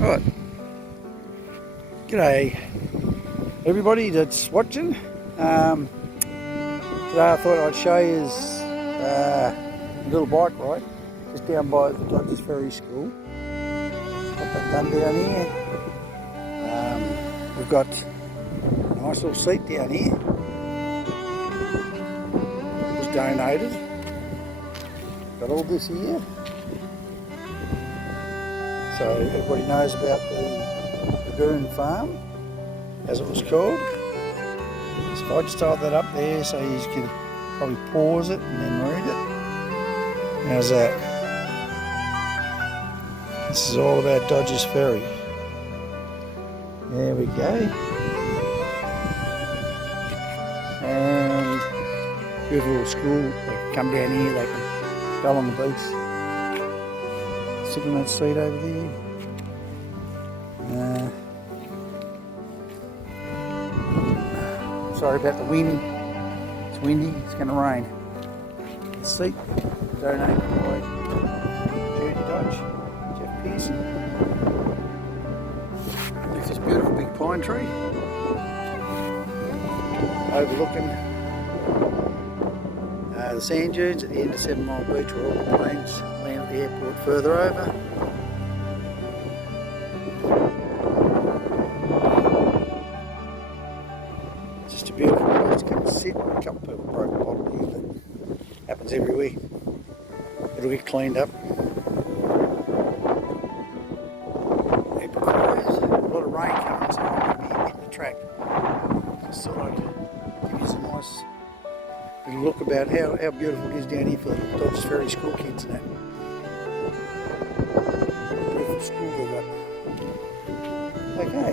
Right. G'day everybody that's watching. Today I thought I'd show you a little bike ride just down by the DODGESFERRY School. What they've done down here. We've got a nice little seat down here. It was donated. Got all this here. So everybody knows about the Lagoon Farm, as it was called. So if I just hold that up there so you can probably pause it and then read it. How's that? This is all about DODGESFERRY. There we go. And beautiful little school. They can come down here, they can go along the beach. Sit on that seat over there. Sorry about the wind. It's windy, it's going to rain. The seat donated by Judy Dodge, Jeff Pearson. There's this beautiful big pine tree overlooking the sand dunes at the end of 7 Mile Beach, where all the planes land at the airport further over. Just a beautiful place to come and sit. A couple of people broke a bottle here, but happens everywhere. It'll get cleaned up. It requires a lot of rain coming, so I'm going to be hitting the track. Just thought I'd give you some nice little look about how beautiful it is down here for the DODGESFERRY school kids and that. Beautiful school they got. Okay.